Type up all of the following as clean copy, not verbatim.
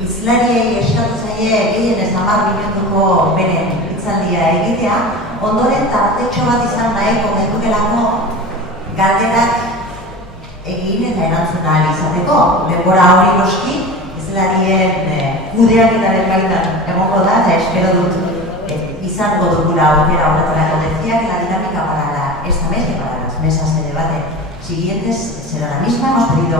hizlariei eskatu zaie gehienez 10 minutuko beren hitzaldia egitea, ondoren tartetxo bat izan nahiko genukelako galderak egin eta erantzun ahal izateko. Denbora hori noski, hizlarien kudeaketaren baitan egongo da, eta espero dut izango dugula aukera horretarako. Decía que la dinámica para esta mesa y para las mesas de debate siguientes será la misma. Hemos pedido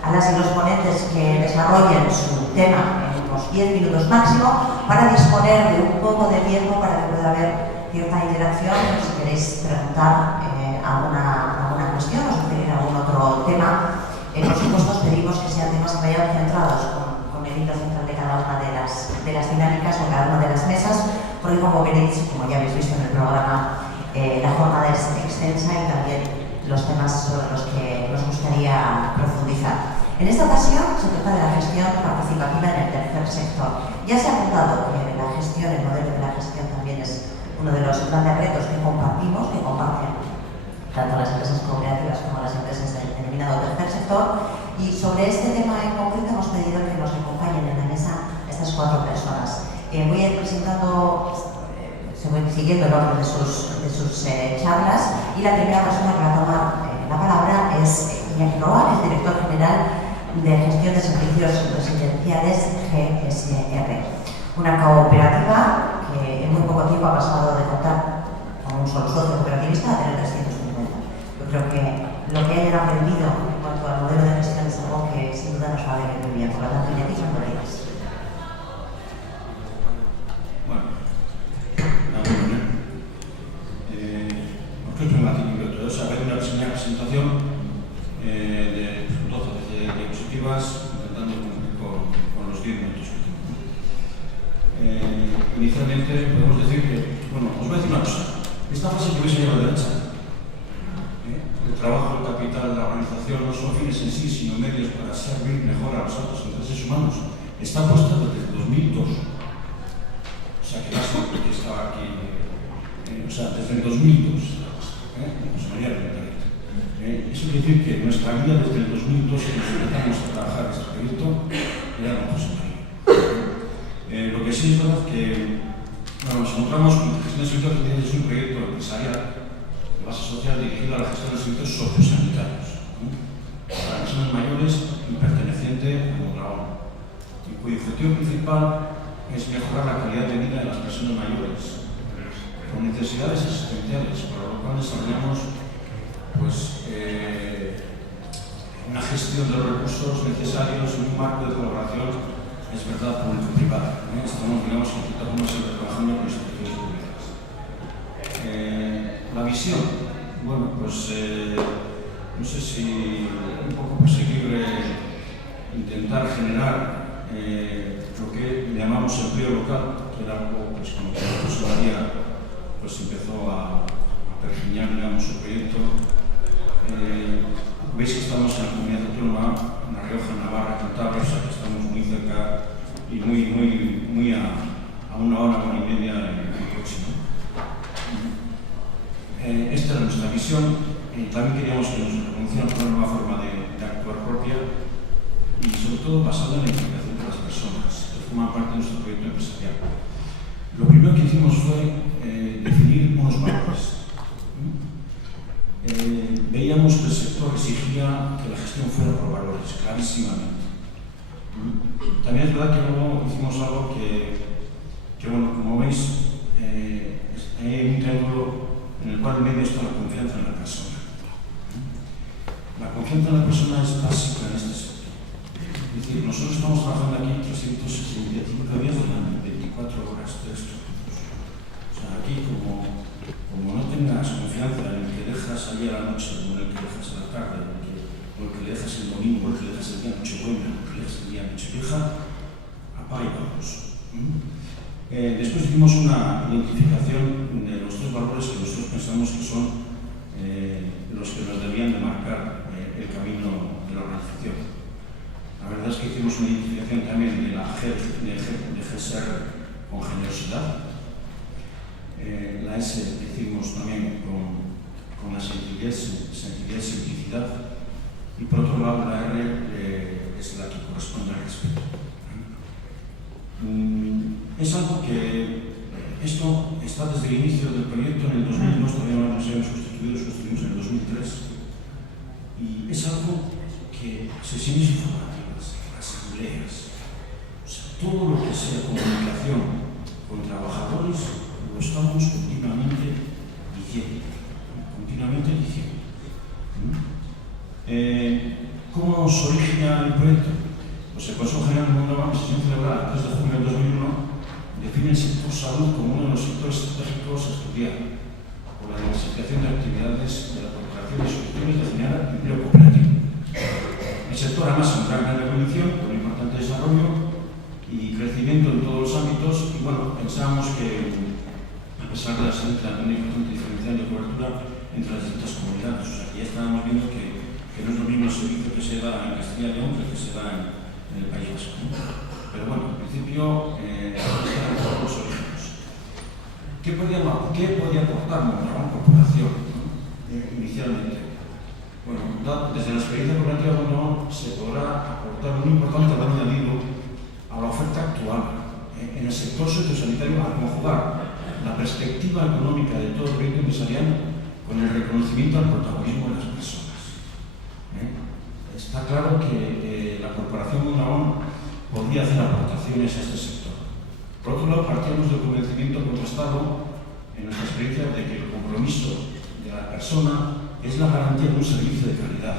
a las y los ponentes que desarrollen su tema en unos 10 minutos máximo para disponer de un poco de tiempo para que pueda haber cierta interacción. Si queréis preguntar alguna cuestión o sugerir algún otro tema, por supuesto os pedimos que sean temas que vayan centrados con el hilo central de cada una de las dinámicas o cada una de las mesas, porque como veréis, como ya habéis visto en el programa, la jornada es extensa y también los temas sobre los que nos gustaría profundizar. En esta ocasión se trata de la gestión participativa en el tercer sector. Ya se ha contado que la gestión, el modelo de la gestión también es uno de los grandes retos que compartimos, que comparten tanto las empresas cooperativas como las empresas del denominado tercer sector, y sobre este tema en concreto hemos pedido que nos acompañen en la mesa estas 4 personas. Voy a ir presentando, se voy siguiendo el orden de sus charlas, y la primera persona que va a tomar la palabra es Iñaki Roa, es director general de Gestión de Servicios Residenciales GSR, una cooperativa que en muy poco tiempo ha pasado de contar con un solo socio cooperativista a tener 350. Yo creo que lo que hayan aprendido en cuanto al modelo de gestión es algo que sin duda nos va a venir muy bien. Por lo tanto, Iñaki, cuando digas. Bueno, nosotros vamos a ver una pequeña presentación de 12 diapositivas, intentando cumplir con los 10 minutos que tengo. Inicialmente podemos decir que, bueno, os voy a decir una cosa. Esta frase que veis ahí a la derecha, el trabajo, el capital, la organización no son fines en sí, sino medios para servir mejor a los otros intereses humanos, está puesta desde el 2002. O sea, que básicamente que estaba aquí, desde el 2002, José María Rentero. Eso quiere decir que nuestra guía desde el 2002, que nos empezamos a trabajar este proyecto, era con José María. Lo que sí es verdad que nos encontramos con que Gestión de Servicios Residenciales es un proyecto empresarial de base social dirigido a la gestión de servicios sociosanitarios para personas mayores y perteneciente a la ONU, y cuyo objetivo principal es mejorar la calidad de vida de las personas mayores con necesidades existenciales, para lo cual desarrollamos una gestión de los recursos necesarios en un marco de colaboración, es verdad, público-privada. Estamos, digamos, siempre trabajando con instituciones públicas. La visión, bueno, pues no sé si un poco perseguir, intentar generar lo que llamamos empleo local, que era algo pues, con lo que la José María pues, empezó a pergeñar, digamos, su proyecto. Veis que estamos en la comunidad autónoma, en La Rioja, en Navarra, Cantabria, o sea que estamos muy cerca y muy a 1 hora, 1 hora y media en próximo. Esta era nuestra visión, y también queríamos que nos reconocieran una nueva forma de actuar propia y sobre todo basada en la implicación de las personas, que forman parte de nuestro proyecto empresarial. Lo primero que hicimos fue definir unos valores. Veíamos que el sector exigía que la gestión fuera por valores, clarísimamente. También es verdad que luego hicimos algo que bueno, como veis, hay un triángulo en el cual en medio está la confianza en la persona. La confianza en la persona es básica en este sector. Es decir, nosotros estamos trabajando aquí 365 días durante 24 horas de esto. O sea, aquí como no tengas confianza en el que dejas salir a la noche, o en el que dejas a la tarde, o el que le dejas el domingo, o el que le dejas el día Nochebuena, o el que le dejas el día Nochevieja, apaga y vamos. Después hicimos una identificación de los 3 valores que nosotros pensamos que son los que nos debían de marcar el camino de la organización. La verdad es que hicimos una identificación también de la GSR con generosidad. La S hicimos también con la sencillez y simplicidad, y por otro lado la R es la que corresponde al respeto. Es algo que esto está desde el inicio del proyecto en el 2002, todavía no nos hemos constituimos en el 2003, y es algo que sesiones informativas, asambleas, o sea, todo lo que sea comunicación con trabajadores lo estamos continuamente diciendo. ¿Cómo se origina el proyecto? Pues el Consejo General de Mondragón, en sesión celebrada el 3 de junio de 2001, define el sector salud como uno de los sectores estratégicos a estudiar por la diversificación de actividades de la corporación y sus objetivos de generar empleo cooperativo. El sector además entra en gran evolución, con un importante desarrollo y crecimiento en todos los ámbitos, y bueno, pensábamos que a pesar de la salida de una importante diferencial de cobertura entre las distintas comunidades, o sea, que ya estábamos viendo que no es lo mismo el servicio que se da en Castilla y León que se da en el País Vasco, ¿no? Pero bueno, en principio, están todos los orígenes. ¿Qué podía aportar Mondragón Corporación, ¿no? Inicialmente? Bueno, desde la experiencia cooperativa de Mondragón se podrá aportar un importante valor añadido a la oferta actual en el sector sociosanitario al conjugar la perspectiva económica de todo el proyecto empresarial con el reconocimiento al protagonismo de las personas. Está claro que la Corporación Mondragón podía hacer aportaciones a este sector. Por otro lado, partíamos del convencimiento contrastado en nuestra experiencia de que el compromiso de la persona es la garantía de un servicio de calidad.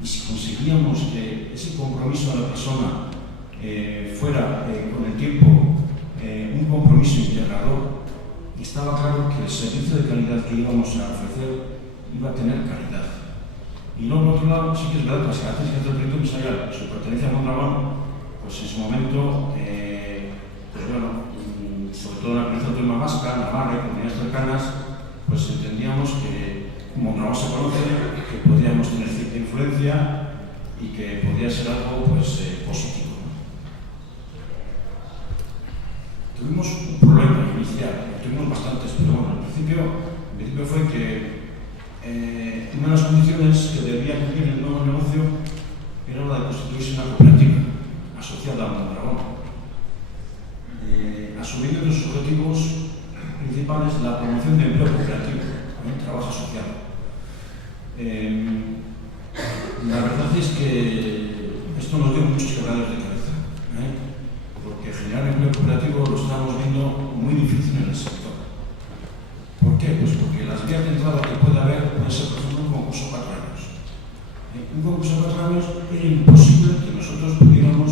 Y si conseguíamos que ese compromiso de la persona fuera con el tiempo un compromiso integrador, estaba claro que el servicio de calidad que íbamos a ofrecer iba a tener calidad. Y luego, por otro lado, sí que es verdad que las características del proyecto empresarial, su pertenencia a Mondragón, pues en su momento, pues bueno, sobre todo en la comunidad autónoma vasca, Navarra y comunidades cercanas, pues entendíamos que Mondragón se conoce, que podríamos tener cierta influencia y que podría ser algo pues, positivo. Tuvimos un problema inicial, tuvimos bastantes, pero bueno, al principio fue que una de las condiciones que debía cumplir el nuevo negocio era la de constituirse una cooperativa asociada a Mondragón, asumiendo entre sus objetivos principales la promoción de empleo cooperativo, trabajo asociado. La verdad es que esto nos dio muchos quebraderos de cabeza, porque generar empleo cooperativo lo estamos viendo muy difícil en el sector. ¿Por qué? Pues porque las vías de entrada que puede haber puede ser, por ejemplo, un concurso 4 años. Un concurso 4 años era imposible que nosotros pudiéramos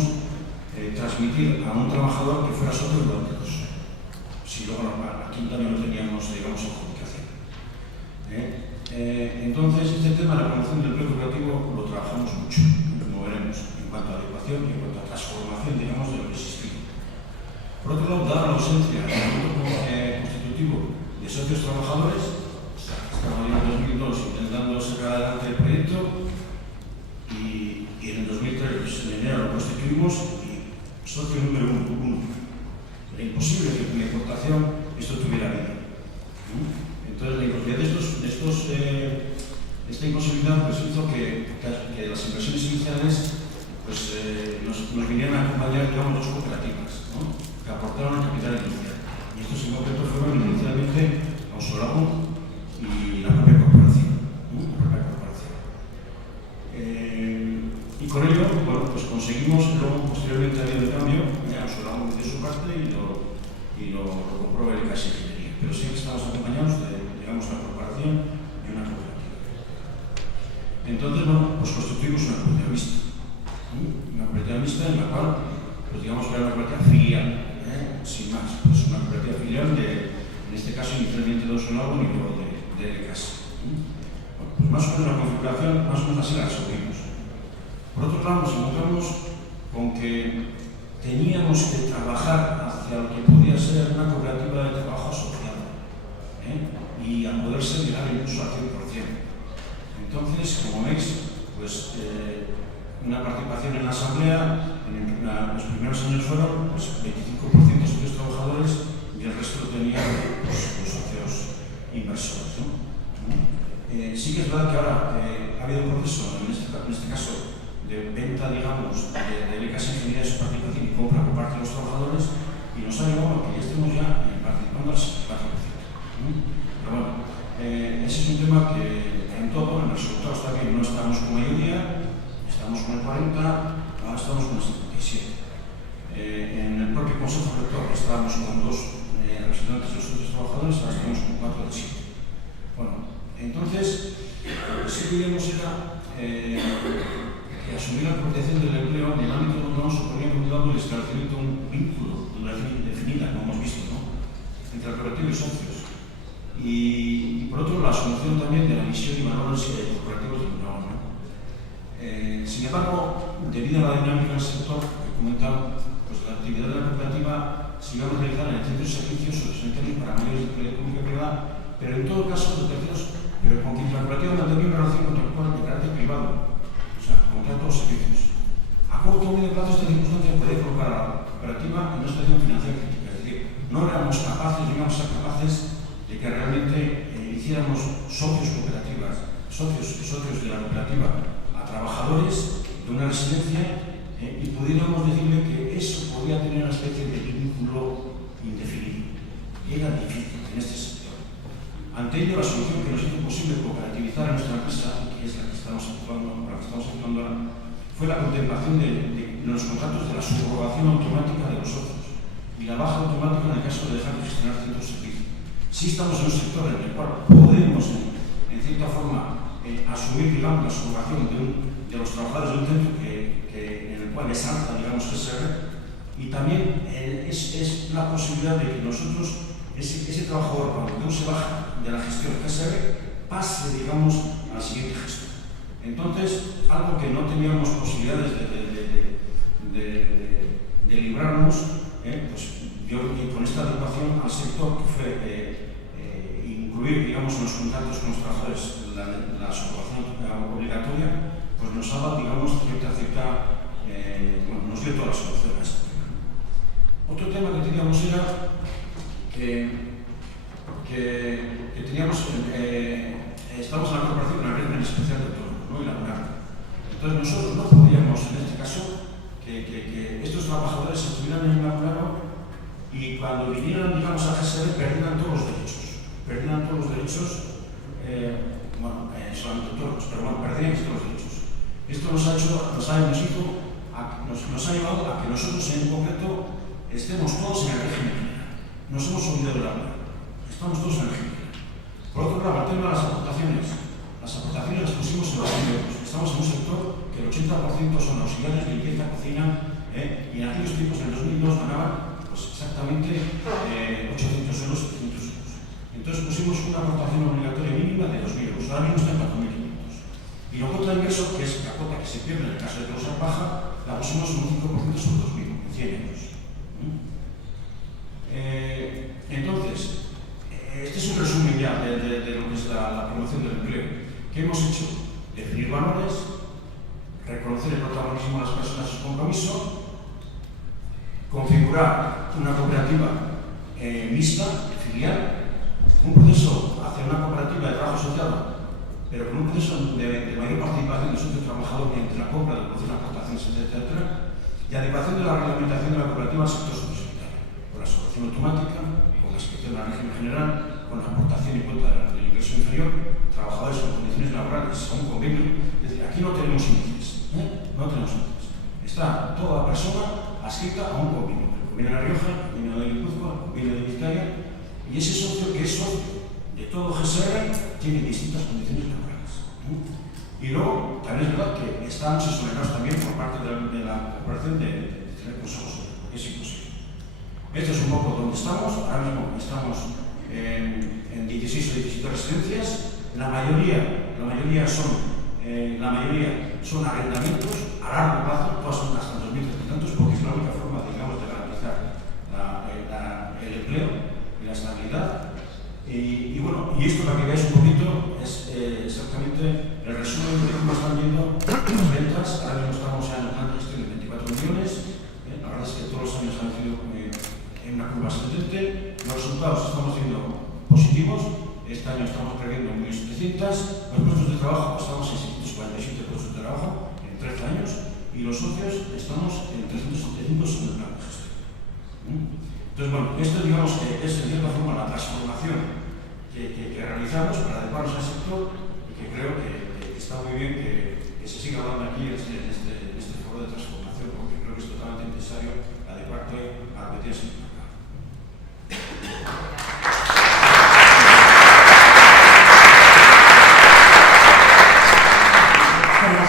transmitir a un trabajador que fuera socio durante 2 años. Si luego aquí también no teníamos, digamos, adjudicación. Entonces, este tema de la promoción del empleo cooperativo lo trabajamos mucho, como veremos, en cuanto a adecuación y en cuanto a transformación, digamos, de lo que existía. Por otro lado, dada la ausencia del momento constitutivo de socios trabajadores, estamos en el 2002 intentando sacar adelante el proyecto y en el 2003, pues, en enero lo constituimos y socio número 1. Era imposible que con la importación esto tuviera vida. Entonces, la imposibilidad de esta imposibilidad pues, hizo que las inversiones iniciales pues, nos vinieran a acompañar, digamos, 2 cooperativas, ¿no? Que aportaron el capital inicial. Y estos en concreto fueron inicialmente Ausolagun y la propia corporación. Y con ello, bueno, pues conseguimos, luego posteriormente había el cambio, Ausolagun dio su parte y lo compró el Casi Ingeniería. Pero siempre estamos acompañados de, digamos, una corporación y una cooperativa. Entonces, bueno, pues constituimos una cooperativa mixta. Una cooperativa mixta en la cual, pues digamos que era una cooperativa filial. Sin más, pues una cooperativa filial en este caso inicialmente de Ausolagun y luego de Casi. Bueno, pues más o menos la configuración, más o menos así la resolvimos. Por otro lado, nos encontramos con que teníamos que trabajar hacia lo que podía ser una cooperativa de trabajo asociado y a poderse llegar incluso al 100%. Entonces, como veis, pues una participación en la asamblea, los primeros años fueron pues, 25% de socios trabajadores y el resto lo tenían los socios inversores, ¿no? Sí que es verdad que ahora ha habido un proceso, en este caso, de venta, digamos, de becas ingeniería de su participación y compra por parte de los trabajadores, y nos ha llevado a que ya estemos participando al 64%. Pero bueno, ese es un tema que en todo, en el resultado está bien, no estamos con mayoría, estamos con el 40%, ahora estamos con el 77%. En el propio Consejo Rector estábamos con 2 representantes de los socios trabajadores, ahora estamos con 4 de 7. Bueno, entonces, lo que sí queríamos era que asumir la protección del empleo en el ámbito donde no suponía por un lado el establecimiento de un vínculo de una definida, como hemos visto, ¿no?, entre el cooperativo y socios. Y por otro, la asunción también de la misión y valores corporativos del programa, ¿no? Sin embargo, debido a la dinámica del sector que he comentado, pues la actividad de la cooperativa se iba a realizar en el centro de servicios o sanitarios para mayores de pública y privada, pero en todo caso de terceros, pero con quien la cooperativa mantenía una relación contractual de carácter privado, o sea, contratos o servicios. A corto o medio plazo, esta circunstancia podía colocar a la cooperativa en una situación financiera crítica, es decir, no éramos capaces, no íbamos a ser capaces de que realmente hiciéramos socios cooperativas, socios de la cooperativa a trabajadores de una residencia y pudiéramos decirle que eso podía tener una especie de vínculo indefinido. Y era difícil en este sector. Ante ello, la solución que nos hizo posible cooperativizar a nuestra empresa, que es la que estamos actuando ahora, fue la contemplación de los contratos de la subrogación automática de los socios y la baja automática en el caso de dejar de gestionar ciertos servicios. Si estamos en un sector en el cual podemos, en cierta forma, asumir, digamos, la subrogación de los trabajadores de un centro en el cual es alta, digamos, GSR, y también es la posibilidad de que nosotros, ese trabajador, cuando se baja de la gestión GSR, pase, digamos, al siguiente gestor. Entonces, algo que no teníamos posibilidades de librarnos, pues yo con esta adecuación al sector, que fue incluir, digamos, en los contactos con los trabajadores la subrogación obligatoria, pues nos ha dado, digamos, bueno, nos dio todas las soluciones. Otro tema que teníamos era que teníamos, estamos en la corporación en el régimen especial de autónomos, ¿no?, y laboral. Entonces nosotros no podíamos, en este caso, que estos trabajadores estuvieran en el laboral y cuando vinieran, digamos, a GSR perdieran todos los derechos. Solamente todos, pero bueno, perdían todos los derechos. Esto nos ha llevado a que nosotros en concreto estemos todos en el régimen general. Nos hemos olvidado de la ley. Estamos todos en el régimen general. Por otro lado, el tema de las aportaciones. Las aportaciones las pusimos en los euros. Estamos en un sector que el 80% son auxiliares de limpieza, cocina, y en aquellos tiempos, en el 2002, ganaban pues, exactamente 800 euros, 700 euros. Entonces pusimos una aportación obligatoria mínima de 2.000 euros. Ahora mismo está en 4.500. Y la cuota de ingreso, que es la cuota que se pierde en el caso de cláusula baja, la pusimos en un 5% sobre 2.000, en 100 euros. Entonces, este es un resumen ya de lo que es la promoción del empleo. ¿Qué hemos hecho? Definir valores, reconocer el protagonismo de las personas y su compromiso, configurar una cooperativa mixta, filial, un proceso hacia una cooperativa de trabajo asociado, pero con un proceso de mayor participación del socio trabajador mediante la compra de productos, aportaciones, etc., y adecuación de la reglamentación de la cooperativa al sector sociosanitario, con la asociación automática, con la inscripción de la régimen general, con la aportación y cuota del ingreso inferior, trabajadores con condiciones laborales, a un convenio. Es decir, aquí no tenemos índices, no tenemos índices. Está toda persona adscrita a un convenio. El convenio de La Rioja, el convenio de Guipúzcoa, el convenio de Vizcaya, y ese socio que es socio de todo GSR tiene distintas condiciones laborales. Y luego, también es verdad que estamos exonerados también por parte de la corporación de tener consejos, porque es imposible. Esto es un poco donde estamos. Ahora mismo estamos en 16 o 17 residencias. La mayoría son arrendamientos a largo plazo, todas son hasta 2.300, porque es la única forma, digamos, de garantizar el empleo y la estabilidad. Y bueno, y esto para que veáis un poquito es exactamente el resumen de cómo están viendo las ventas. Ahora mismo estamos ya en el plan de gestión de 24 millones. La verdad es que todos los años han sido en una curva ascendente. Los resultados estamos viendo positivos. Este año estamos perdiendo 1.700. Los puestos de trabajo estamos en 647 puestos de trabajo en 13 años. Y los socios estamos en 375 según el plan de gestión. Entonces, bueno, esto digamos que es en cierta forma la transformación que realizamos para adecuarnos al sector y que creo que está muy bien que se siga hablando aquí en este foro de transformación, porque creo que es totalmente necesario adecuarte a lo que tienes en el mercado.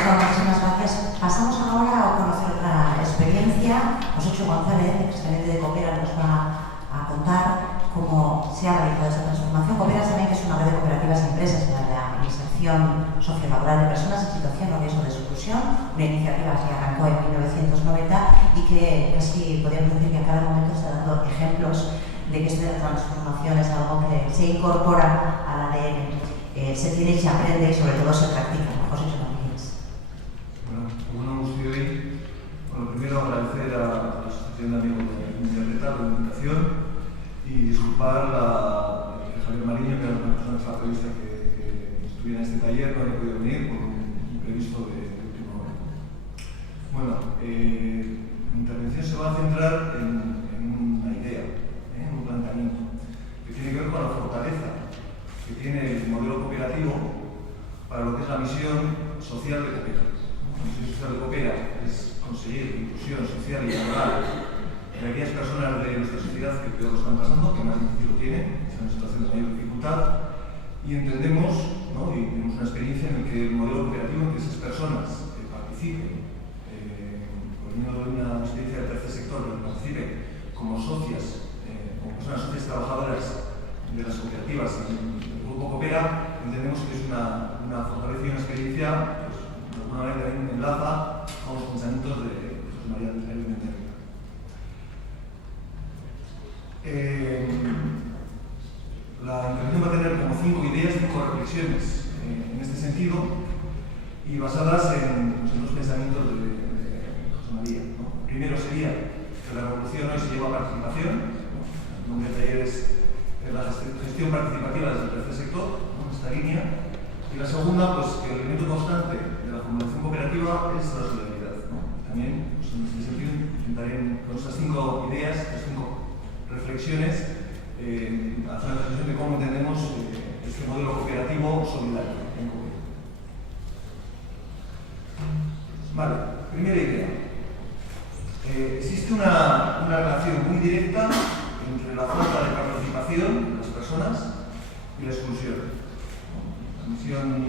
Muchísimas gracias. Pasamos ahora a conocer otra experiencia. José González, excelente de Coopera, nos va a contar cómo se ha realizado esta transformación. Coopera saben que es una red de cooperativas y empresas para la inserción sociolaboral de personas en situación o riesgo de exclusión, una iniciativa que arrancó en 1990 y que casi podríamos decir que a cada momento está dando ejemplos de que esta transformación es algo que se incorpora al ADN, se tiene y se aprende y sobre todo se practica. José González. Bueno, como no hemos ido hoy, bueno, primero agradecer a la Asociación de Amigos de Interreta la invitación y disculpar a Javier Mariño, que era una persona que prevista que estuviera en este taller, no había podido venir por un imprevisto de última hora. Bueno, mi intervención se va a centrar en una idea, en un planteamiento, que tiene que ver con la fortaleza que tiene el modelo cooperativo para lo que es la misión social de Coopera. La misión social de Coopera es conseguir inclusión social y laboral de aquellas personas de nuestra sociedad que peor lo están pasando, que más difícil lo tienen, están en situación de mayor dificultad, y entendemos, ¿no? Y tenemos una experiencia en la que el modelo cooperativo, en que esas personas participen, por medio de una experiencia del tercer sector, que participen como socias, como personas socias trabajadoras de las cooperativas en el grupo Coopera, entendemos que es una fortaleza y una experiencia, pues, de alguna manera también enlaza con los pensamientos de José María Elemental. La intervención va a tener como 5 ideas, 5 reflexiones en este sentido y basadas en los pensamientos de José María, ¿no? Primero sería que la revolución hoy se lleva a participación, ¿no? El nombre del taller es la gestión participativa desde el tercer sector, ¿no? Esta línea. Y la segunda, pues que el elemento constante de la formulación cooperativa es la solidaridad, ¿no? También, pues, en este sentido, intentaré con estas 5 ideas, estas 5 reflexiones, hacer una reflexión de cómo entendemos este modelo cooperativo solidario en Coopera. Vale, primera idea. Existe una relación muy directa entre la falta de participación de las personas y la exclusión. La misión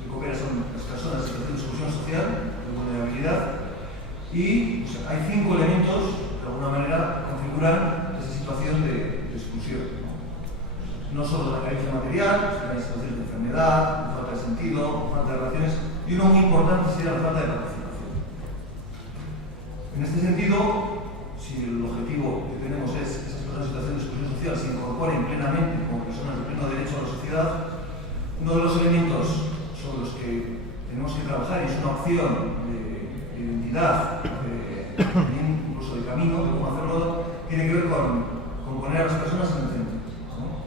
de Coopera son las personas en situación de exclusión social, de vulnerabilidad, y pues, hay 5 elementos que de alguna manera configuran esa situación de exclusión. No solo la carencia material, sino hay situaciones de enfermedad, de falta de sentido, falta de relaciones, y uno muy importante sería la falta de participación. En este sentido, si el objetivo que tenemos es que esas personas en situación de exclusión social se incorporen plenamente como personas de pleno derecho a la sociedad, uno de los elementos sobre los que tenemos que trabajar, y es una opción de identidad, también incluso de camino, de cómo hacerlo, tiene que ver con poner a las personas en el centro, ¿no?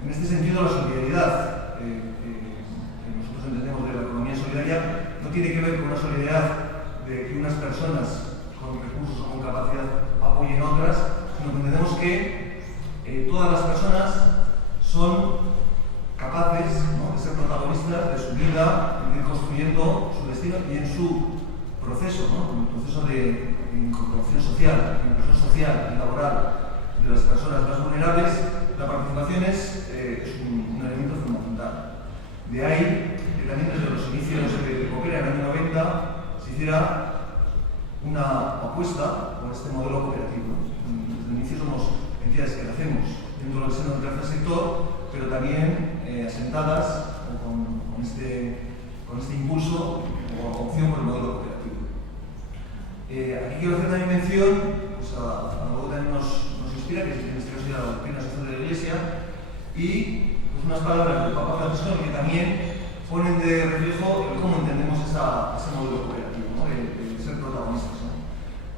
En este sentido, la solidaridad que nosotros entendemos de la economía solidaria no tiene que ver con una solidaridad de que unas personas con recursos o con capacidad apoyen a otras, sino que entendemos que todas las personas son capaces, ¿no?, de ser protagonistas de su vida, de ir construyendo su destino y en su proceso, ¿no?, en el proceso de incorporación social, de inclusión social y laboral de las personas más vulnerables. La participación es un elemento fundamental. De ahí que también desde los inicios de Coopera en el año 90 se hiciera una apuesta por este modelo cooperativo. Desde el inicio somos entidades que nacemos dentro del seno del tercer sector, pero también asentadas con este impulso o opción por el modelo cooperativo. Aquí quiero hacer también mención pues, a algo que también nos inspira, que en este caso es la doctrina social de la Iglesia, y pues, unas palabras del Papa Francisco que también ponen de reflejo cómo entendemos ese modelo cooperativo, ¿no?, de ser protagonistas, ¿no?,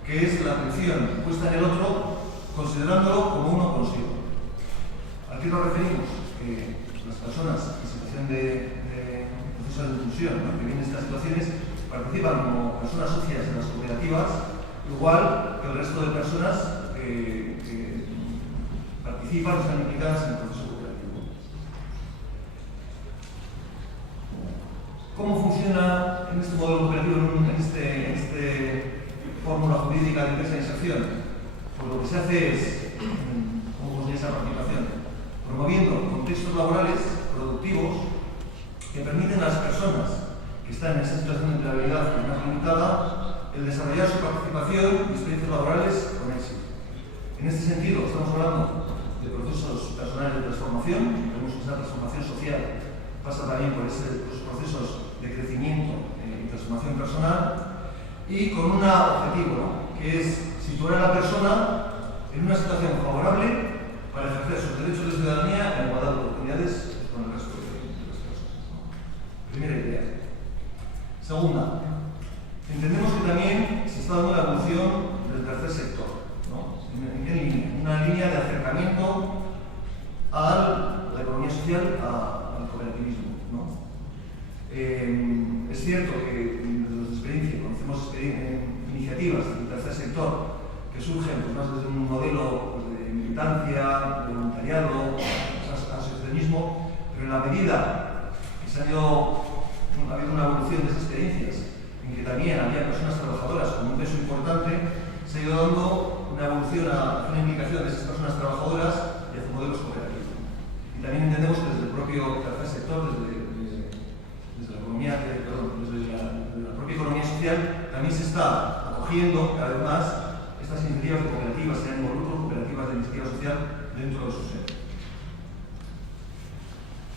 que es la atención puesta en el otro, considerándolo como uno consigo. ¿A qué nos referimos? Que las personas en situación de proceso de inclusión, ¿no?, que vienen estas situaciones, participan como personas socias en las cooperativas, igual que el resto de personas que participan o están implicadas en el proceso cooperativo. ¿Cómo funciona en este modelo cooperativo, en este fórmula jurídica de empresa de inserción? Pues lo que se hace es, ¿cómo conseguir esa participación? Promoviendo contextos laborales productivos que permiten a las personas que están en esa situación de empleabilidad más limitada el desarrollar su participación y experiencias laborales con éxito. En este sentido, estamos hablando de procesos personales de transformación. Vemos que esa transformación social pasa también por esos procesos de crecimiento y transformación personal, y con un objetivo, ¿no?, que es situar a la persona en una situación favorable para ejercer sus derechos de ciudadanía en igualdad de oportunidades con el resto de las personas. Primera idea. Segunda, entendemos que también se está dando la evolución del tercer sector, ¿no? ¿En qué línea? Una línea de acercamiento a la economía social, al cooperativismo, ¿no? Es cierto que desde nuestra experiencia conocemos iniciativas del tercer sector que surgen pues, más desde un modelo pues, de militancia, de voluntariado, asociacionismo, pero en la medida que ha habido una evolución de esas experiencias, en que también había personas trabajadoras con un peso importante, se ha ido dando una evolución a una implicación de esas personas trabajadoras y hacia modelos cooperativos. Y también entendemos que desde el propio tercer sector, desde la propia economía social, también se está acogiendo cada vez más estas iniciativas cooperativas, sean involucros, cooperativas de iniciativa social dentro de su seno.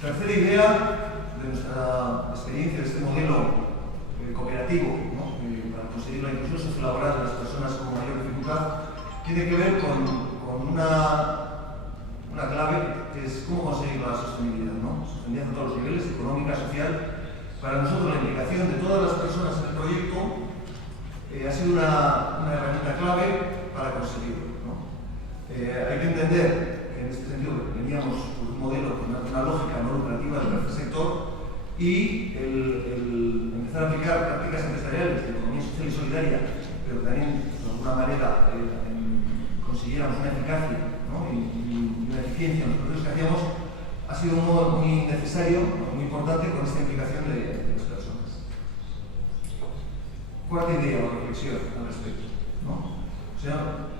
Tercera idea de nuestra experiencia de este modelo cooperativo, ¿no?, para conseguir la inclusión sociolaboral de las personas con mayor dificultad, tiene que ver con una clave que es cómo conseguir la sostenibilidad, ¿no? Sostenibilidad a todos los niveles, económica, social. Para nosotros la implicación de todas las personas en el proyecto ha sido una herramienta clave para conseguirlo, ¿no? Hay que entender que en este sentido veníamos por un modelo con una lógica no lucrativa del tercer sector, y el empezar a aplicar prácticas empresariales de economía social y solidaria, pero también de alguna manera consiguiéramos una eficacia, ¿no?, y una eficiencia en los procesos que hacíamos, ha sido un modo muy necesario, muy importante con esta implicación de las personas. Cuarta idea o reflexión al respecto, ¿no? O sea,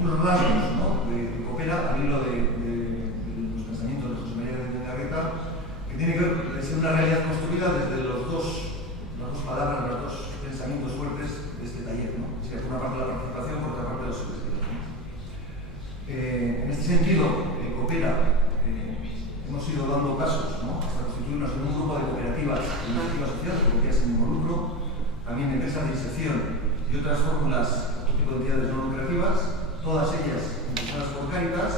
unos rasgos, ¿no?, de Coopera al hilo de los pensamientos de José María de Larreta, que tiene que ver con ser una realidad construida desde las dos palabras, los dos pensamientos fuertes de este taller, ¿no? O sea, por una parte la participación, por otra parte la subjetividad, ¿no? En este sentido, Coopera hemos ido dando pasos, ¿no?, hasta constituirnos en un grupo de cooperativas de iniciativa social, que es el mismo lucro, también empresas de inserción y otras fórmulas, otro tipo de entidades no lucrativas, todas ellas impulsadas por Cáritas,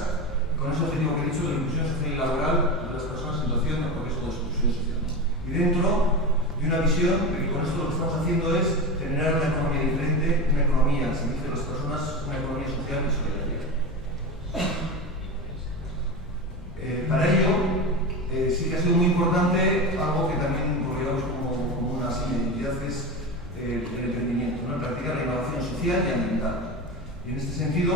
con ese objetivo que he dicho de la inclusión social y laboral de las personas en situación de proceso de exclusión social, ¿no? Y dentro de una visión de que con esto lo que estamos haciendo es generar una economía diferente, una economía al servicio de las personas, una economía social y solidaria. Para ello, sí que ha sido muy importante algo que también lo llevamos como una seña de identidad, que es el emprendimiento, ¿no?, el practicar la innovación social y ambiental. Y en este sentido,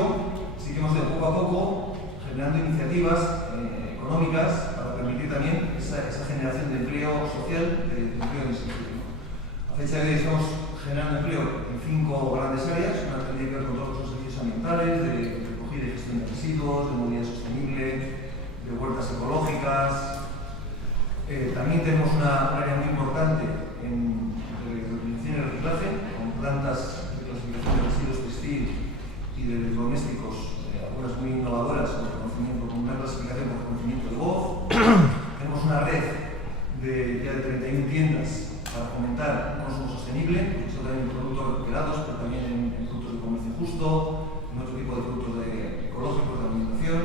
sí que hemos ido poco a poco generando iniciativas económicas para permitir también esa generación de empleo social, de empleo en instituto, ¿no? A fecha de hoy estamos generando empleo en 5 grandes áreas, una que tiene que ver con todos los servicios ambientales, de recogida y gestión de residuos, de movilidad sostenible, de huertas ecológicas. También tenemos una área muy importante en reutilización y reciclaje, con plantas de clasificación de residuos textil y de electrodomésticos, algunas muy innovadoras, con una clasificación por conocimiento de voz. Tenemos una red ya de 31 tiendas para fomentar un consumo sostenible, eso también en productos recuperados, pero también en productos de comercio justo, en otro tipo de productos ecológicos de alimentación.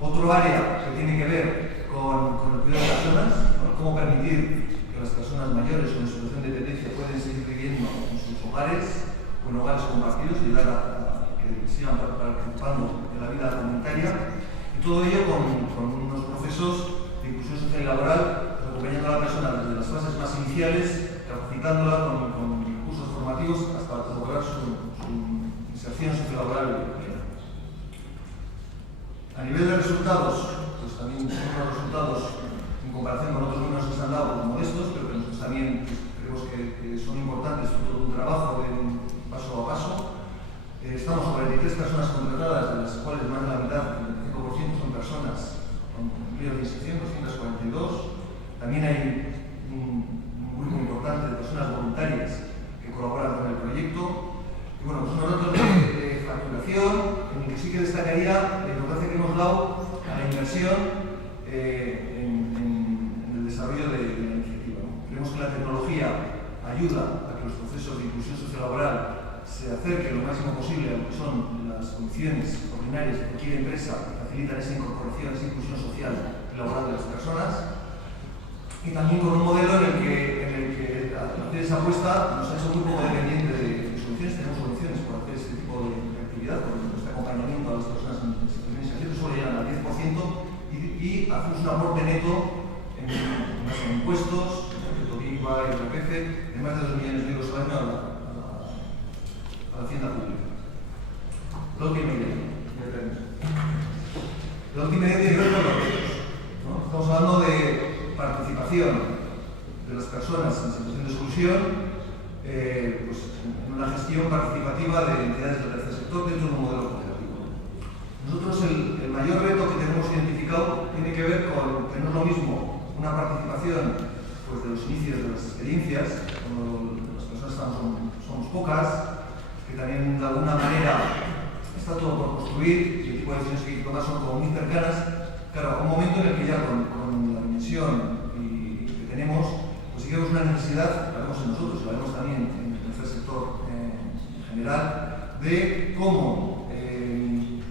Otro área que tiene que ver con el cuidado de personas, ¿no?, cómo permitir que las personas mayores o en situación de dependencia pueden seguir viviendo en sus hogares o en hogares compartidos y ayudar a que sigan participando en la vida comunitaria. Y todo ello con unos procesos de inclusión social y laboral, acompañando a la persona desde las fases más iniciales, capacitándola con recursos formativos hasta lograr su 43 personas contratadas, de las cuales más de la mitad, el 25%, son personas con empleo de inserción, 242. También hay un grupo importante de personas voluntarias que colaboran con el proyecto. Y bueno, pues unos datos de facturación en el que sí que destacaría la importancia que hemos dado a la inversión en el desarrollo de la iniciativa, ¿no? Creemos que la tecnología ayuda a que los procesos de inclusión sociolaboral se acerquen lo máximo posible a lo que son las condiciones ordinarias de cualquier empresa que facilitan esa incorporación, esa inclusión social y laboral de las personas. Y también con un modelo en el que al hacer esa apuesta nos ha hecho muy poco dependiente de soluciones. Tenemos soluciones para hacer este tipo de actividad, por ejemplo, este acompañamiento a las personas en situación de inserción, que solo llegan al 10%, y hacemos un aporte neto en impuestos, IVA, IRPF, de más de 2 millones de euros al año a la hacienda pública. La última idea. La última idea tiene que ver con los retos, ¿no? Estamos hablando de participación de las personas en situación de exclusión, pues, en una gestión participativa de entidades del tercer sector dentro de un modelo cooperativo. Nosotros el mayor reto que tenemos identificado tiene que ver con que no es lo mismo una participación pues, de los inicios de las experiencias, cuando las personas somos pocas, que también de alguna manera está todo por construir y el tipo de decisiones que hay que tomar son como muy cercanas. Claro, un momento en el que ya con la dimensión que tenemos, pues sí que vemos una necesidad, la vemos en nosotros, la vemos también en el tercer sector en general, de cómo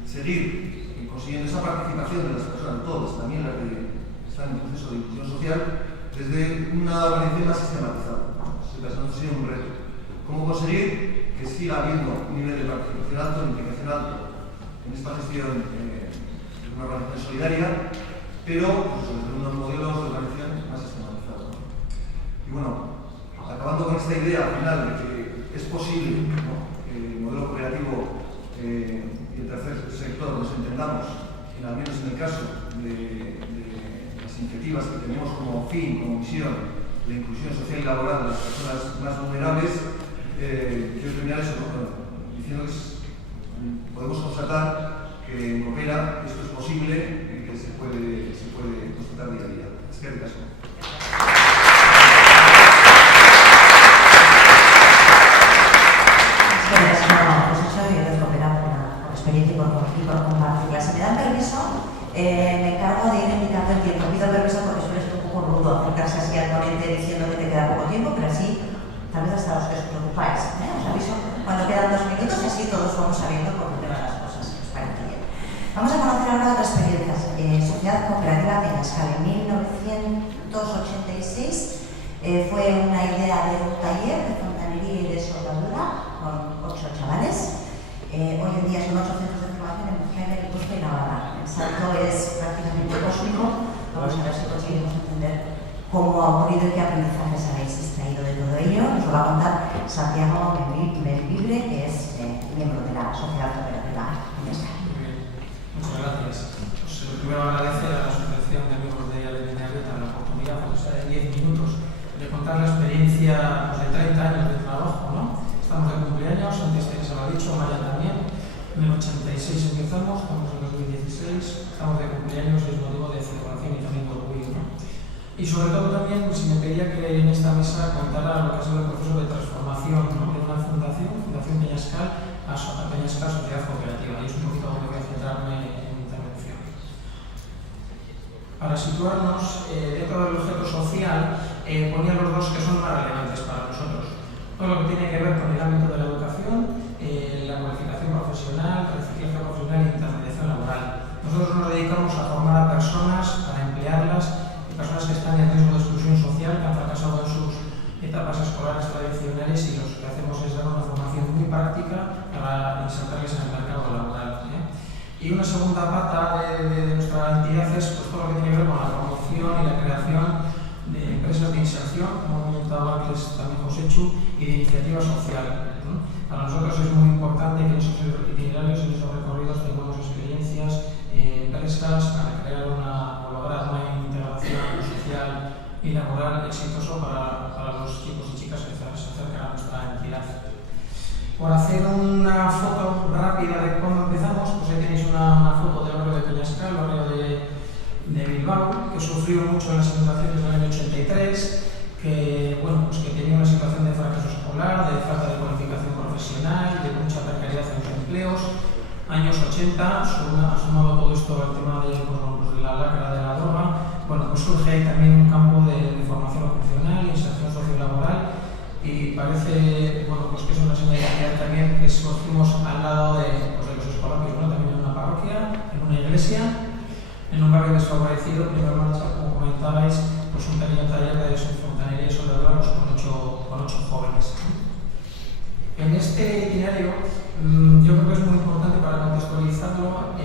seguir consiguiendo esa participación de las personas, todas, también las que están en proceso de inclusión social, desde una organización más sistematizada. Eso sería un reto. ¿Cómo conseguir que siga habiendo un nivel de participación alto, de implicación alto en esta gestión de una organización solidaria, pero pues, desde unos modelos de organización más sistematizados? Y bueno, acabando con esta idea final de que es posible, ¿no?, que el modelo cooperativo y el tercer sector nos entendamos, al menos en el caso de las iniciativas que tenemos como fin, como misión, la inclusión social y laboral de las personas más vulnerables, quiero terminar eso, ¿no?, diciendo que podemos constatar que en Coopera esto es posible y que se puede constatar día a día. Es que caso. Experiencia y por compartirla. Si me dan permiso, me encargo de ir indicando el tiempo. Pido permiso porque suele ser un poco rudo acercarse así al ponente diciendo que te queda poco tiempo, pero así, tal vez hasta los que os preocupáis. Os aviso cuando quedan 2 minutos y así todos vamos sabiendo por dónde van las cosas. ¿Os parece bien? Vamos a conocer ahora otras experiencias. Sociedad Cooperativa Peñascal. En 1986 fue una idea de un taller de fontanería y de soldadura con 8 chavales. Hoy en día son 8 centros de formación en Murcia, Guipúzcoa y Navarra. El salto es prácticamente cósmico. Vamos a ver si conseguimos entender cómo ha ocurrido y qué aprendizajes habéis extraído de todo ello. Nos lo va a contar Santiago Membribre, que es miembro de la Sociedad Cooperativa Peñascal. Muchas gracias. Pues, primero agradecer a la Asociación de Miembros de Peñascal la oportunidad, aunque sea de 10 minutos, de contar la experiencia de 30 años de trabajo, ¿no? Estamos de cumpleaños, antes que se lo ha dicho, Maya también. En el 86 empezamos, estamos en 2016, estamos de cumpleaños y es motivo de celebración y también de orgullo, ¿no? Y sobre todo también, pues, si me pedía que en esta mesa contara lo que ha sido el proceso de transformación, ¿no?, de una fundación Peñascal, a Peñascal Sociedad Cooperativa. Y es un poquito donde voy a centrarme en mi intervención. Para situarnos dentro del objeto social, ponía los dos que son más relevantes para nosotros. Todo lo que tiene que ver con el ámbito de la educación, la cualificación profesional, reciclaje profesional e intermediación laboral. Nosotros nos dedicamos a formar a personas, para emplearlas, personas que están en riesgo de exclusión social, que han fracasado en sus etapas escolares tradicionales, y lo que hacemos es dar una formación muy práctica para insertarles en el mercado laboral. Y una segunda pata de nuestra entidad es pues, todo lo que tiene que ver con la promoción y la creación de empresas de inserción, como comentaba antes también Joséchu, y de iniciativa social. Para nosotros es muy importante que en esos itinerarios, en esos recorridos, tengamos experiencias, empresas, para crear o lograr una integración social y laboral exitoso para los chicos y chicas que se acercan a nuestra entidad. Por hacer una foto rápida de cómo empezamos, pues ahí tenéis una foto del barrio de Peñascal, barrio de Bilbao, que sufrió mucho en las inundaciones del año 83, que, bueno, pues que tenía una situación de fracaso escolar, de falta de cualificación profesional, de mucha precariedad en los empleos. Años 80, sumado todo esto al tema de la lacra de la droga, bueno, pues surge ahí también un campo de formación ocupacional, inserción sociolaboral, y parece, bueno, pues que es una señal de identidad también que surgimos al lado de los escolapios, ¿no? También en una parroquia, en una iglesia, en un barrio desfavorecido, primero marcha, como comentabais, pues un pequeño taller de fontanería y soldadura pues con 8 jóvenes. En este itinerario, yo creo que es muy importante para contextualizarlo,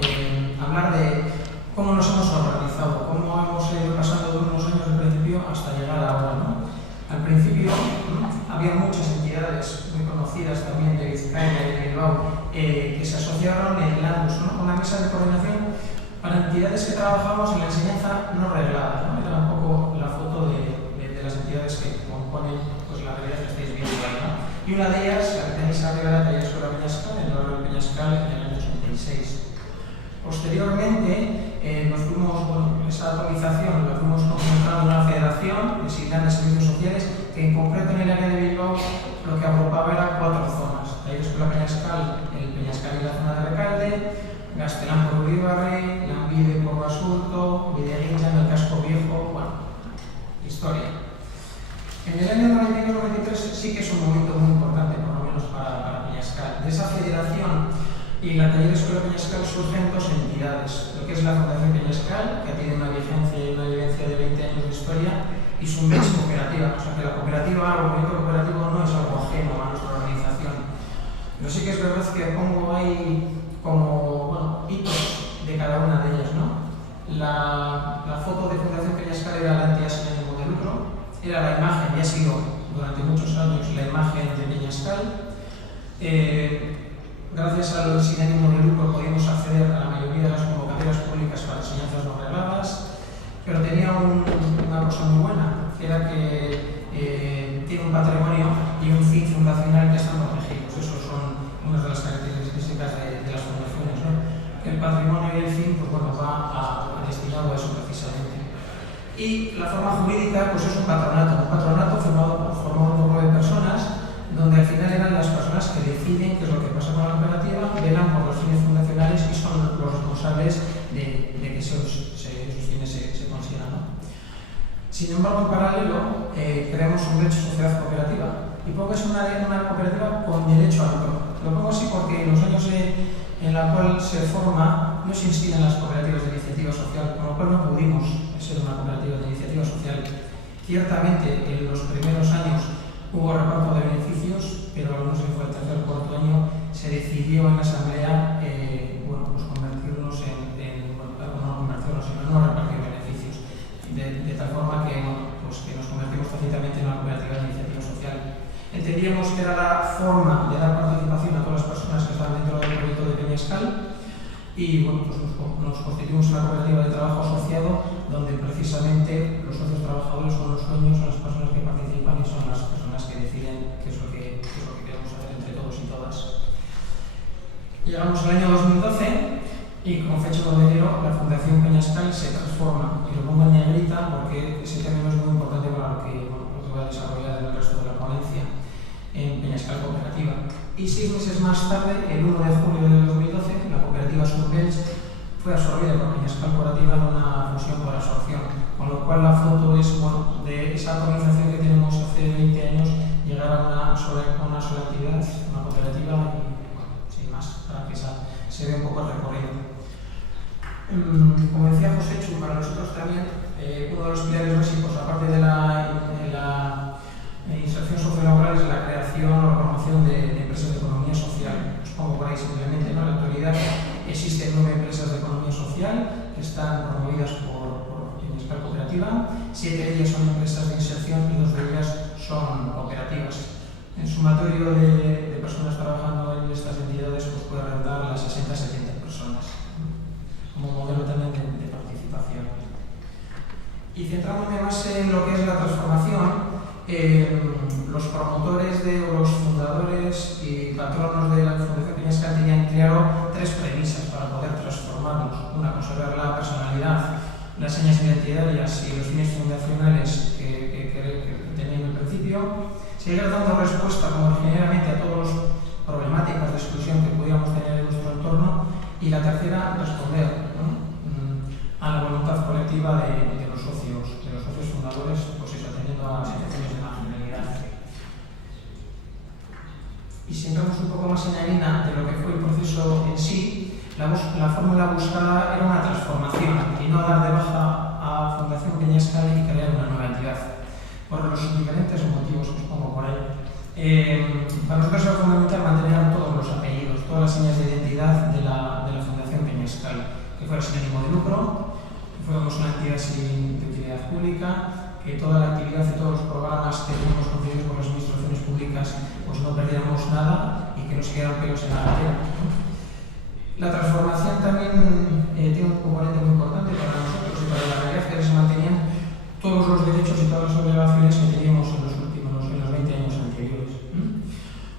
hablar de cómo nos hemos organizado, cómo hemos ido pasando de unos años del principio hasta llegar ahora, ¿no? Al principio había muchas entidades muy conocidas también de Vizcaya y de Bilbao que se asociaron en Landus, ¿no? Una mesa de coordinación para entidades que trabajábamos en la enseñanza no reglada, ¿no? Era un poco la foto de las entidades que componen pues, la realidad que estáis viendo ahí, ¿no? Y una de ellas, la que tenéis arriba, la Taller Escuela Peñascal, en el barrio de Peñascal, en el año 86. Posteriormente, nos fuimos, bueno, esa atomización la fuimos concentrando en una federación de Siglan de Servicios Sociales que en concreto en el área de Bilbao lo que agrupaba era 4 zonas. Taller Escuela Peñascal, el Peñascal y la zona de Recalde, Gastelán por Uribarri, Lanbide por Basurto, Videguincha en el Casco Viejo, bueno, historia. En el año 92-93 sí que es un momento muy importante, por lo menos para Peñascal. De esa federación y la Taller Escuela Peñascal surgen 2 entidades, lo que es la Fundación Peñascal, que tiene una vigencia y una vivencia de 20 años de historia, y Sunbeds Cooperativa, o sea que la cooperativa, el movimiento cooperativo no es algo ajeno a nuestra organización. Pero sí que es verdad que pongo ahí como, bueno, hitos de cada una de ellas, ¿no? La foto de Fundación Peñascal era la entidad sin ánimo de lucro, era la imagen, y ha sido durante muchos años la imagen de Peñascal. Gracias al sin ánimo de lucro pudimos acceder a la mayoría de las convocatorias públicas para enseñanzas no regladas, pero tenía una cosa muy buena, que era que tiene un patrimonio y un fin fundacional que están protegidos. Eso son unas de las características de las fundaciones, ¿no? Que el patrimonio y el fin pues, bueno, va destinado a eso precisamente. Y la forma jurídica pues, es un patronato formado por un grupo de personas donde al final eran las personas que deciden qué es lo que pasa con la cooperativa, velan por los fines fundacionales y son los responsables de que esos fines se consigan, ¿no? Sin embargo, en paralelo, creamos un derecho de sociedad cooperativa. Y pongo es una cooperativa con derecho a lucro. Lo pongo así porque en los años en la cual se forma no se inscriben las cooperativas de iniciativa social, con lo cual no pudimos ser una cooperativa de iniciativa social. Ciertamente, en los primeros años hubo reparto de beneficios, pero al menos que fue el tercer o cuarto año se decidió en la asamblea bueno, pues convertirnos no repartir beneficios, de tal forma que, bueno, pues que nos convertimos tácitamente en una cooperativa de iniciativa social. Entendíamos que era la forma de dar participación a todas las personas que estaban dentro del proyecto de Peñascal y bueno, pues nos constituimos una cooperativa de trabajo asociado donde precisamente los socios trabajadores son los dueños, son las personas que participan y son las personas que deciden qué es lo que queremos hacer entre todos y todas. Llegamos al año 2012 y con fecha 9 de enero la Fundación Peñascal se transforma, y lo pongo en negrita porque ese término es muy importante para lo que voy a desarrollar en el resto de la ponencia en Peñascal Cooperativa. Y 6 meses más tarde, el 1 de julio de 2012, la cooperativa Sunbeds fue absorbida por Peñascal Cooperativa en una fusión por absorción, con lo cual la foto es, bueno, de esa organización que tenemos hace 20 años llegar a una sola entidad, una cooperativa y, bueno, sin más, para que se vea un poco el recorrido. Como decía José Chu, para nosotros también uno de los pilares básicos, aparte de la inserción sociolaboral, es la creación o la promoción de empresas de economía social. Os pongo por ahí simplemente, ¿no? En la actualidad existen 9 empresas de economía social que están promovidas por Peñascal Cooperativa, 7 de ellas son empresas de inserción y 2 de ellas son cooperativas. En sumatorio de personas trabajando en estas entidades pues puede rondar las 60-70 personas, como modelo también de participación. Y centrándome más en lo que es la transformación, los promotores o los fundadores y patronos de la Fundación Peñascal tenían claro 3 premisas para poder transformarnos. Una, conservar la personalidad, las señas identitarias y los fines fundacionales que tenían en el principio, seguir dando respuesta como generalmente a todas las problemáticas de exclusión que pudiéramos tener en nuestro entorno, y la tercera, responder, ¿no?, a la voluntad colectiva de los socios fundadores, pues eso, atendiendo a situaciones de marginalidad. Y si entramos un poco más en harina de lo que fue el proceso en sí, la fórmula buscada era una transformación y no dar de baja a Fundación Peñascal y crear una nueva entidad, por los diferentes motivos que os pongo por ahí. Para nosotros era fundamental mantener todos los apellidos, todas las señas de identidad de la Fundación Peñascal, que fuera sin ánimo de lucro, que fuéramos una entidad sin utilidad pública, que toda la actividad y todos los programas que tenemos concedidos por las administraciones públicas pues no perdiéramos nada y que no se quedaran pelos en la gatera. La transformación también tiene un componente muy importante para nosotros y para la realidad, que se mantenían todos los derechos y todas las obligaciones que teníamos en los 20 años anteriores.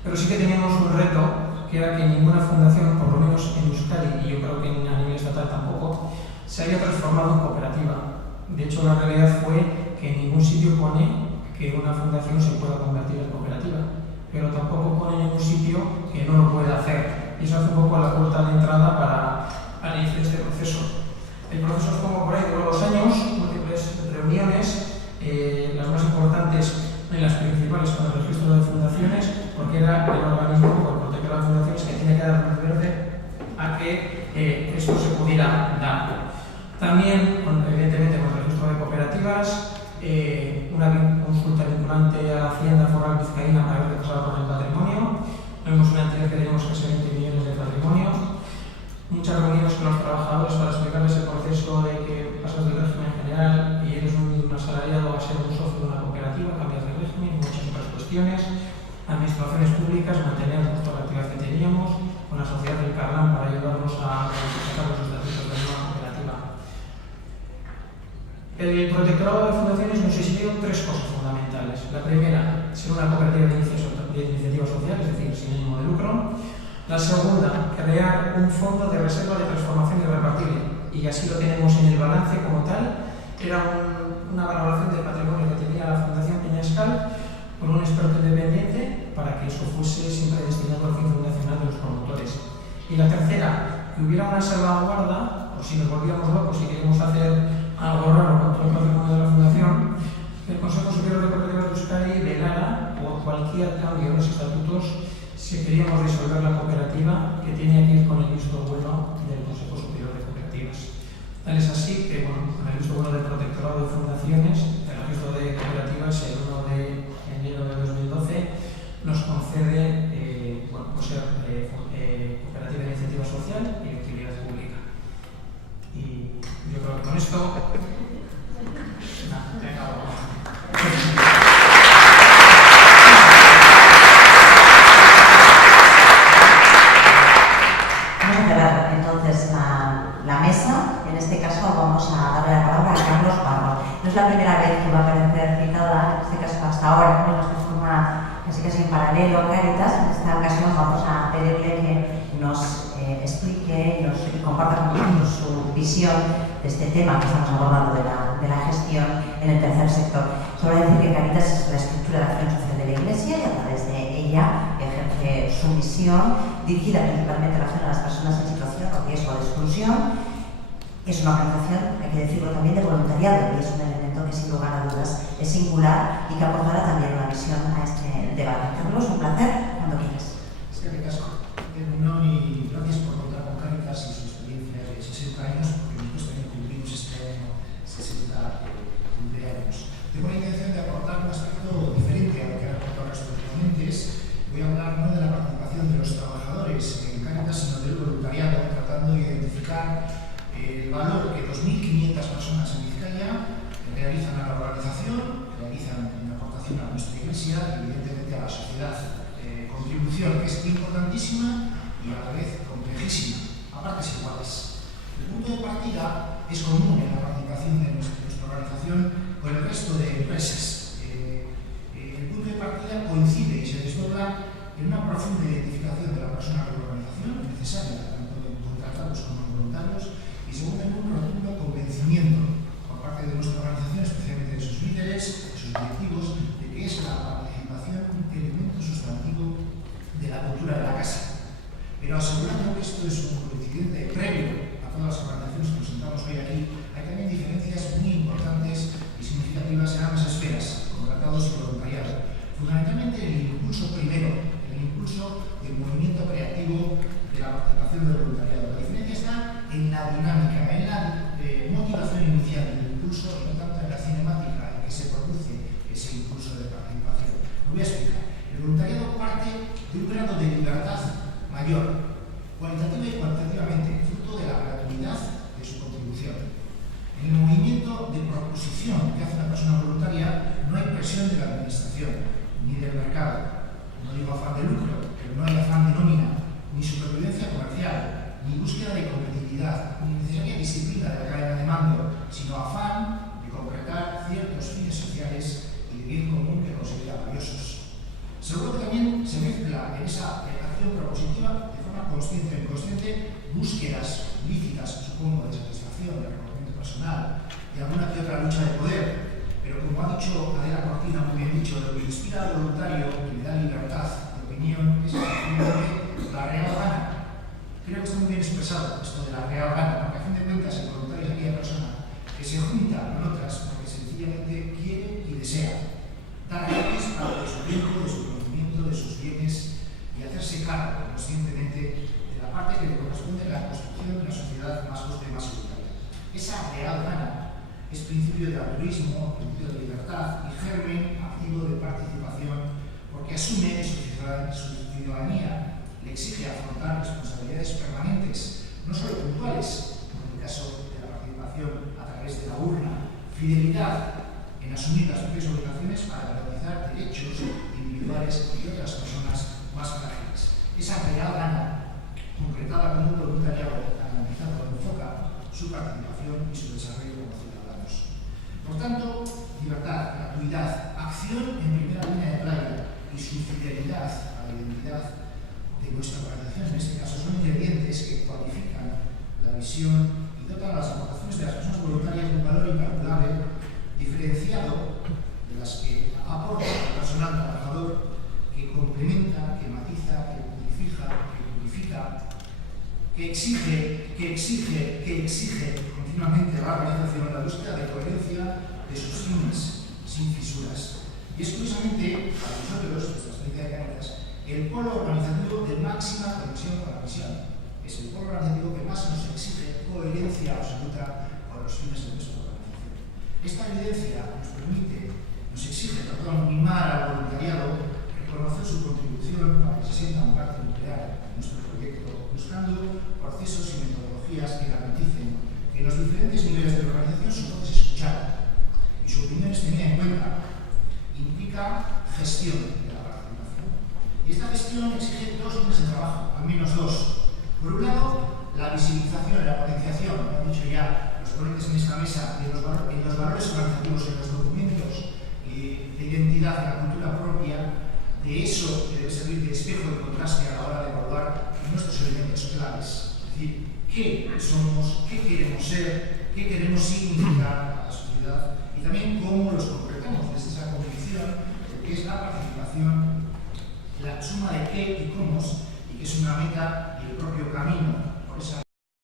Pero sí que teníamos un reto, que era que ninguna fundación, por lo menos en Euskadi, y yo creo que a nivel estatal tampoco, se haya transformado en cooperativa. De hecho, la realidad fue que en ningún sitio pone que una fundación se pueda convertir en cooperativa, pero tampoco pone en ningún sitio que no lo pueda hacer. Y eso hace un poco la puerta de entrada para iniciar este proceso. El proceso es como por ahí, duró 2 años, múltiples reuniones, las más importantes en las principales con el registro de fundaciones, porque era el organismo por protector de fundaciones que tiene que dar luz verde a que esto se pudiera dar. También, evidentemente, con el registro de cooperativas, una consulta vinculante a la Hacienda Foral Vizcaína para ver qué pasaba con el patrimonio. Vemos una entidad que tenemos casi 20 millones de patrimonio. Muchas reuniones con los trabajadores para explicarles el proceso de que pasas del régimen general y eres un asalariado a ser un socio de una cooperativa, cambias de régimen y muchas otras cuestiones. Administraciones públicas, mantener justo la actividad que teníamos, con la sociedad del Carlán para ayudarnos a sacar los estatutos de la nueva cooperativa. El protectorado de fundaciones nos exigió 3 cosas fundamentales. La primera, ser una cooperativa de iniciativa social, es decir, sin ánimo de lucro. La segunda, crear un fondo de reserva de transformación irrepartible, y así lo tenemos en el balance como tal. Era una valoración del patrimonio que tenía la Fundación Peñascal con un experto independiente para que eso fuese siempre destinado al fin fundacional de los promotores. Y la tercera, que hubiera una salvaguarda, o si nos volvíamos locos y queríamos hacer algo raro con todo el patrimonio de la Fundación, que el Consejo Superior de Cooperativas de Euskadi velara por cualquier cambio en los estatutos si queríamos disolver la cooperativa, que tenía que ir con el visto bueno del Consejo Superior de Cooperativas. Tal es así que, bueno, con el visto bueno del Protectorado de Fundaciones, el registro de cooperativas, el 1 de enero de 2012, nos concede ser cooperativa de iniciativa social y de utilidad pública. Y yo creo que con esto... te acabo. Entonces la mesa, en este caso vamos a darle la palabra a Carlos Barro. No es la primera vez que va a aparecer citada, en este caso hasta ahora, ¿no? De forma casi en paralelo a Cáritas. En esta ocasión vamos a pedirle que nos explique y comparta con nosotros su visión de este tema que estamos abordando de la gestión en el tercer sector. Sobre decir que Cáritas es la estructura de acción social de la Iglesia y a través de ella ejerce su misión dirigida principalmente en relación a las personas en situación o riesgo de exclusión. Es una organización, hay que decirlo también, de voluntariado, y es un elemento que sin lugar a dudas es singular y que aportará también una visión a este debate. Carlos, un placer, cuando quieras. Es que ricasco. Y gracias por contar con Cáritas y su experiencia de 60 años, porque nosotros también cumplimos este año 60 años. Tengo la intención de aportar un aspecto diferente a lo que han aportado el resto de ponentes. Voy a hablar no de la participación de los trabajadores en Cáritas, sino del voluntariado, tratando de identificar el valor que 2.500 personas en Vizcaya realizan a la organización, realizan una aportación a nuestra iglesia y evidentemente a la sociedad. Contribución que es importantísima y a la vez complejísima, a partes iguales. El punto de partida es común en la participación de nuestra organización con el resto de empresas. El punto de partida coincide y se desdobla en una profunda identificación de la persona con la organización, necesaria tanto en contratados como en voluntarios, y segundo, en un rotundo convencimiento por parte de nuestra organización, especialmente de sus líderes, de sus directivos, de que es la participación un elemento sustantivo de la cultura de la casa. Pero asegurando que esto es un coincidente previo a todas las organizaciones que presentamos hoy aquí, hay también diferencias muy importantes y significativas en ambas esferas, contratados y voluntariado. Fundamentalmente el impulso primero, el impulso del movimiento creativo de la participación del voluntariado. La diferencia está en la dinámica, en la motivación inicial del impulso y no tanto en la cinemática en que se produce ese impulso de participación. Lo voy a explicar. El voluntariado parte de un grado de libertad mayor, cualitativa y cuantitativamente, fruto de la gratuidad de su contribución. En el movimiento de proposición que hace una persona voluntaria no hay presión de la administración ni del mercado. No digo afán de lucro, pero no hay afán de nómina, ni supervivencia comercial, ni búsqueda de competitividad, ni necesaria disciplina de la cadena de mando, sino afán de concretar ciertos fines sociales y de bien común que considera valiosos. Seguro que también se mezcla en esa acción propositiva de forma consciente o inconsciente búsquedas lícitas, supongo, de satisfacción, de reconocimiento personal, y alguna que otra lucha de poder. Pero como ha dicho Adela Cortina, muy bien dicho, lo que inspira al voluntario y le da libertad de opinión es sencillamente la real gana. Creo que está muy bien expresado esto de la real gana, porque a fin de cuentas el voluntario es aquella persona que se junta con otras porque sencillamente quiere y desea dar gratis para su tiempo, de su conocimiento, de sus bienes y hacerse cargo conscientemente de la parte que le corresponde a la construcción de una sociedad más justa y más igualitaria. Esa real gana es principio de altruismo, principio de libertad y germen activo de participación, porque asume que su ciudadanía le exige afrontar responsabilidades permanentes, no solo puntuales, como en el caso de la participación a través de la urna, fidelidad en asumir las propias obligaciones para garantizar derechos individuales y otras personas más frágiles. Esa real gana, concretada como un voluntariado analizado, enfoca su participación y su desarrollo como ciudadanos. Por tanto, libertad, gratuidad, acción en primera línea de playa y su fidelidad a la identidad de nuestra organización, en este caso, son ingredientes que cualifican la visión y dotan las aportaciones de las personas voluntarias de un valor incalculable, diferenciado de las que aporta el personal trabajador, que complementa, que matiza, que purifica, que purifica, que exige continuamente a la organización la búsqueda de coherencia de sus fines, sin fisuras. Y es curiosamente, para nosotros, nuestra experiencia de Cáritas, el polo organizativo de máxima conexión con la misión. Es el polo organizativo que más nos exige coherencia absoluta con los fines de nuestra organización. Esta evidencia nos exige, perdón, mimar al voluntariado, reconocer su contribución para que se sientan parte nuclear de nuestro proyecto, buscando procesos y metodologías que garanticen que en los diferentes niveles de la organización su voz es escuchada y su opinión es tenida en cuenta. Implica gestión de la participación. Y esta gestión exige dos líneas de trabajo, al menos dos. Por un lado, la visibilización y la potenciación, como han dicho ya los ponentes en esta mesa, en los valores organizativos, en los documentos de identidad, de la cultura propia, de eso que debe servir de espejo de contraste a la hora de evaluar nuestros elementos claves. Es decir, qué somos, qué queremos ser, qué queremos significar a la sociedad y también cómo los concretamos desde esa convicción de que es la participación, la suma de qué y cómo, y que es una meta y el propio camino por esa